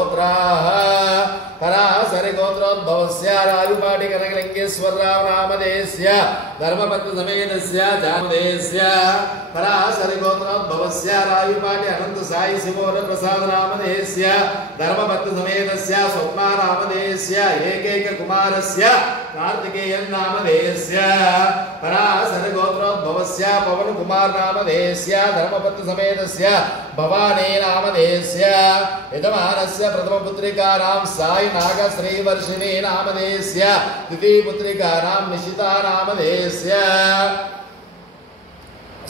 गोत्राः पराशरि गोत्रोद्भवस्य राजुपाटि कनकलिंगेश्वरराव नामधेयस्य धर्मपत्नी समेतस्य जामधेयस्य पराशरि गोत्रोद्भवस्य राजुपाटि अनंत साई शिवोर प्रसाद नामधेयस्य धर्मपत्नी समेतस्य स्वप्ना नामधेयस्य एकैक कुमारस्य कार्तिकेयन नामधेयस्य पराशरि गोत्रोद्भवस्य पवन कुमार नामधेयस्य धर्मपत्नी समेतस्य भवानी नामधेयस्य यजमानस्य प्रथम पुत्रिकानां साई नाग श्रीवर्षिणी नामधेयस्य द्वितीय पुत्रिकानां निशिता नामधेयस्य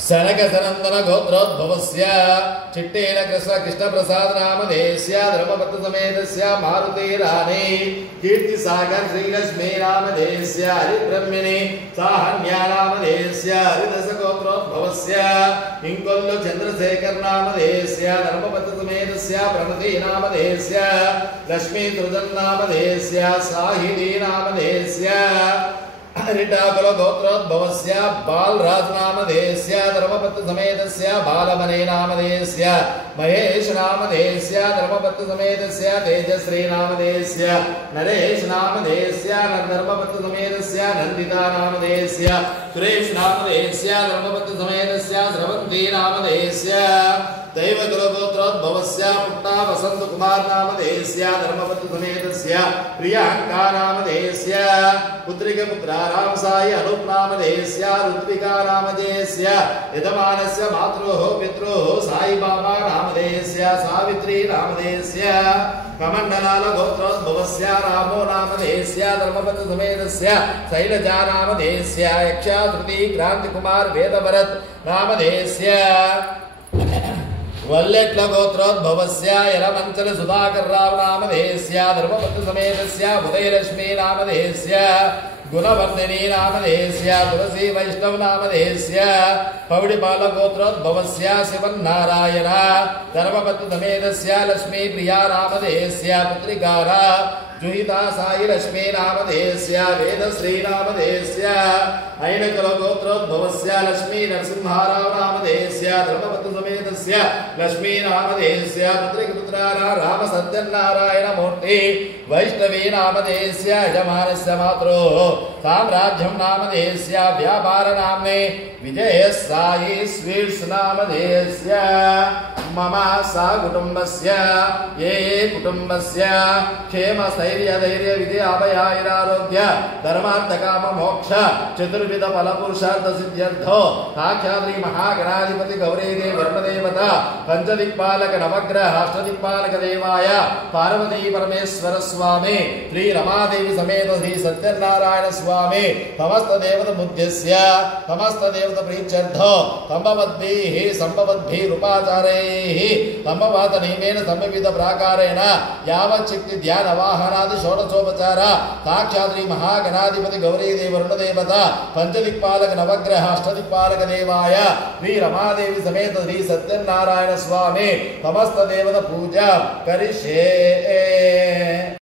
सनक सनंदन गोत्रोद्भवस्य चिट्टेन कृष्ण प्रसाद नामधेयस्य धर्मपत्नी समेतस्य मारुति रानी कीर्ति सागर श्रीलक्ष्मी नामधेयस्य हरिब्रह्मिणी साहन्या नामधेयस्य हरिदस गोत्रोद्भवस्य इंकोल्लु चंद्रशेखर नामधेयस्य धर्मपत्नी समेतस्य प्रणति नामधेयस्य लक्ष्मी दुर्जन नामधेयस्य साहिनी नामधेयस्य हरिटाकुल गोत्रोद्भवस्य बालराज नामधेयस्य धर्मपत्नी समेतस्य बालमणि नामधेयस्य महेश नामधेयस्य धर्मपत्नी समेतस्य तेजश्री नामधेयस्य नरेश नामधेयस्य धर्मपत्नी समेतस्य नंदिता नामधेयस्य सुरेश नामधेयस्य धर्मपत्नी समेतस्य स्रवंती नामधेयस्य दैवकुल गोत्रोद्भवस्य पुट्टा वसंत कुमार नामधेयस्य धर्मपत्नी समेतस्य प्रियांका नामधेयस्य पुत्रिक पुत्राराम साई अनूप नामधेयस्य ऋत्विका नामधेयस्य यजमानस्य मातृः पितृः साई बाबा नामधेयस्य सावित्री नामधेयस्य कमंडलाल गोत्रोद्भवस्य रामो नामधेयस्य धर्मपत्नी समेतस्य शैलजा नामधेयस्य यक्षा तृतीय क्रांति कुमार वेदभरत नामधेयस्य वल्लेट्ल गोत्रोद्भवस्य यलमंचल सुधाकर राव नामधेयस्य धर्मपत्नी समेतस्य उदयलक्ष्मी नामधेयस्य गुणवर्धिनी नामधेयस्य तुलसी वैष्णव नामधेयस्य पौडिपाल गोत्रोद्भवस्य शिवन्नारायण धर्मपत्नी समेतस्य लक्ष्मी प्रिया नामधेयस्य पुत्रिकारा जुहिता साई लक्ष्मी नामधेयस्य वेदश्री नामधेयस्य ऐनकुल गोत्रोद्भवस्य लक्ष्मी नरसिंहाराव नामधेयस्य धर्मपत्नी समेतस्य लक्ष्मी नामधेयस्य पुत्रिकपुत्राणां राम सत्यनारायण मूर्ति वैष्णवी नामधेयस्य यजमानस्य मातृः साम्राज्यं नामधेयस्य व्यापार नाम्ने विजय साई स्वीट्स नामधेयस्य मम सा कुटुंबस्य ये कुटुंबस्य क्षेम स्थैर्य धैर्य विद्या अभयारोग्य धर्मार्थ काम मोक्ष चतुर्विध फल पुरुषार्थ सिद्ध्यर्थो साक्षात् महागणाधिपति गौरी देव वरुणदेवता पंचदिक्पालक नवग्रह अष्टदिक्पालक देवाय पार्वती परमेश्वर स्वामी श्री रमादेवी समेत श्री सत्यनारायण स्वामी समस्त देवता मुद्यस्य समस्त देवता प्रीत्यर्थो संभवद्भिः संभवद्भिः उपाचारैः संभवात नियमेन संविध प्राकारेण यावच्छक्ति ध्यान वाहनादि षोडशोपचार साक्षात् श्री महागणाधिपति गौरी देव वरुणदेवता पंचदिक्पालक नवग्रह अष्टदिक्पालक देवाय श्री रमादेवी समेत श्री सत्यनारायण स्वामी समस्त देवता पूजा करिष्ये।